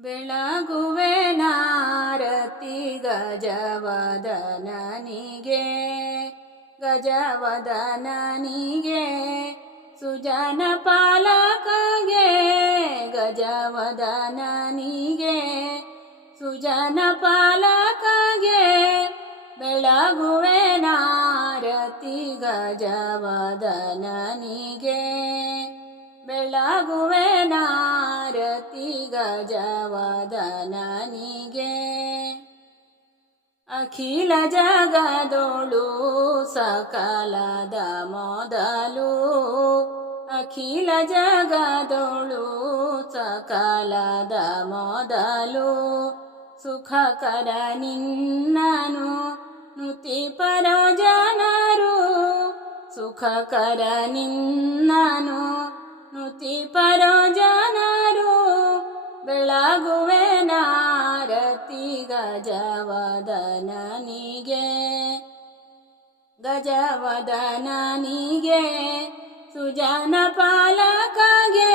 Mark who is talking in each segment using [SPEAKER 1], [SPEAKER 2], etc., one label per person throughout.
[SPEAKER 1] ಬೆಳಗುವೆ ನಾರತಿ ಗಜವದನನಿಗೆ ಗಜವದನನಿಗೆ ಸುಜನ ಪಾಲಕಗೆ ಗಜವದನನಿಗೆ ಸುಜನ ಪಾಲಕಗೆ ಬೆಳಗುವೆ ನಾರತಿ ಗಜವದನನಿಗೆ ಬೆಳಗುವೆ ನಾರತಿ ಗಜವದನನಿಗೆ ಅಖಿಲ ಜಗದೋಳು ಸಕಲದ ಮೊದಲು. ಅಖಿಲ ಜಗದೋಳು ಸಕಲದ ಮೊದಲು. ಸುಖಕರ ನಿನ್ನನು ನುತಿ ಪರೋ ಜನರು ಸುಖಕರ ನಿನ್ನನು ನುತಿ ಪರೋ ಜನರು ನಾರತಿ ಗಜವದನನಿಗೆ ಗಜವದನನಿಗೆ ಸುಜನ ಪಾಲಕಗೆ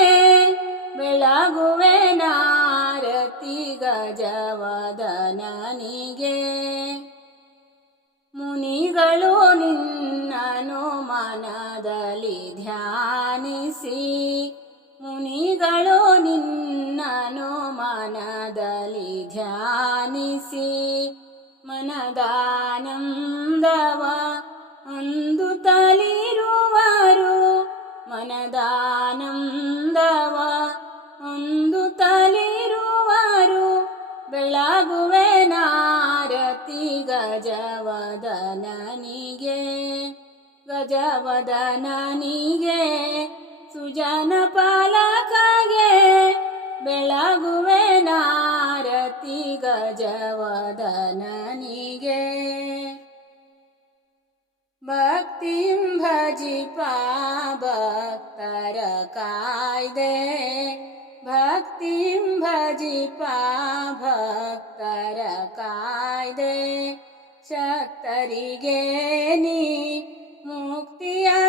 [SPEAKER 1] ಬೆಳಗುವೆ ನಾರತಿ ಗಜವದನನಿಗೆ. ಮುನಿಗಳು ನಿನ್ನನು ಮನದಲ್ಲಿ ಧ್ಯಾನಿಸಿ ಮುನಿಗಳು ನಿನ್ನನು ಮನದಲ್ಲಿ ಧ್ಯಾನಿಸಿ ಮನದಾನಂದವ. ಒಂದು ತಲಿರುವರು ಮನದಾನಂದವ. ಒಂದು ತಲಿರುವರು ಬೆಳಗುವೆ ನಾರತಿ ಗಜವದನನಿಗೆ ಗಜವದನನಿಗೆ. ಸುಜನ ಪಾಲಕಗೆ ಬೆಳಗುವೆ ನಾರತಿ ಗಜವದನನಿಗೆ ಭಕ್ತಿಂ ಭಜಿಪ ಭಕ್ತರ ಕಾಯ್ದೆ ಭಕ್ತಿಂ ಭಜಿಪ ಭಕ್ತರ ಕಾಯ್ದೆ ಶಕ್ತರಿಗೆ ನೀ ಮುಕ್ತಿಯ ನೀಡಿದೆ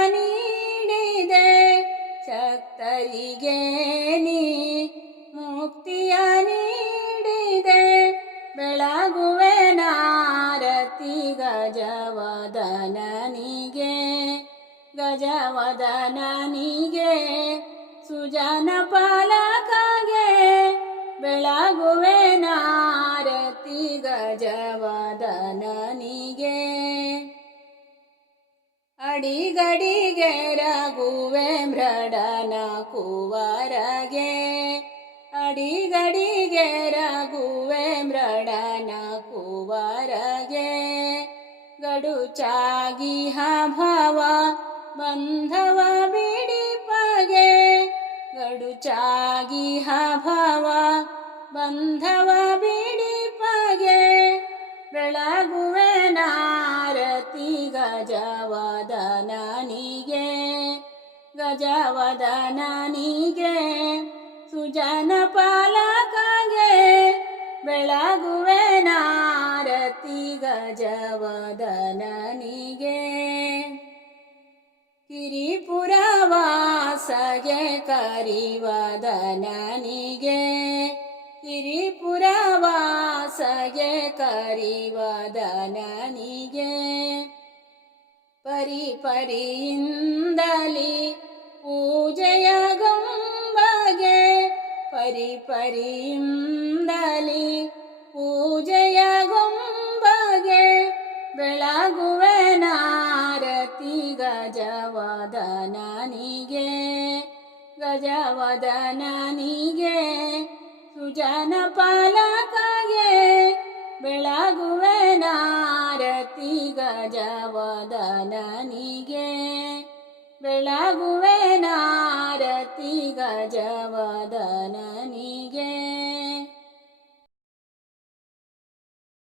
[SPEAKER 1] ಶಕ್ತರಿಗೆ ನೀ ಮುಕ್ತಿಯ ನೀಡಿದೆ. ಬೆಳಗುವೆ ನಾರತಿ ಗಜವದನನಿಗೆ ಗಜವದನನಿಗೆ ಸುಜನ ಅಡಿಗಡಿಗೆ ರಘುವೆ ಮೃಡನ ಕುವರಗೆ. ಅಡಿಗಡಿಗೆ ರಘುವೆ ಮೃಡನ ಕುವರಗೆ. ಗಡುಚಾಗಿ ಹಾಭವ ಬಂಧವ ಬಿಡಿಪಗೆ ಗಡುಚಾಗಿ ಹಾಭವ ಬಂಧವ ಗಜವದನನಿಗೆ ಸುಜನ ಪಾಲಕಗೆ ಬೆಳಗುವೆ ನಾರತಿ ಗಜವದನಿಗೆ ಕಿರಿಪುರವಾಸಗೆ ಕರಿವದನಿಗೆ ಕಿರಿಪುರವಾಸಗೆ ಕರಿವದನಿಗೆ ಪರಿ ಪರಿಯಿಂದಲಿ ಪೂಜೆಯ ಗೊಂಬಗೆ ಪರಿ ಪರಿಯಿಂದಲಿ ಪೂಜೆಯ ಗೊಂಬಗೆ ಬೆಳಗುವೆ ನಾರತಿ ಗಜವದನನಿಗೆ ಗಜವದನನಿಗೆ ಸುಜನ ಪಾಲಕಗೆ ಬೆಳಗುವೆ ನಾರತಿ ಗಜವದನನಿಗೆ ಬೆಳಗುವೆ ಗಜವದನನೀ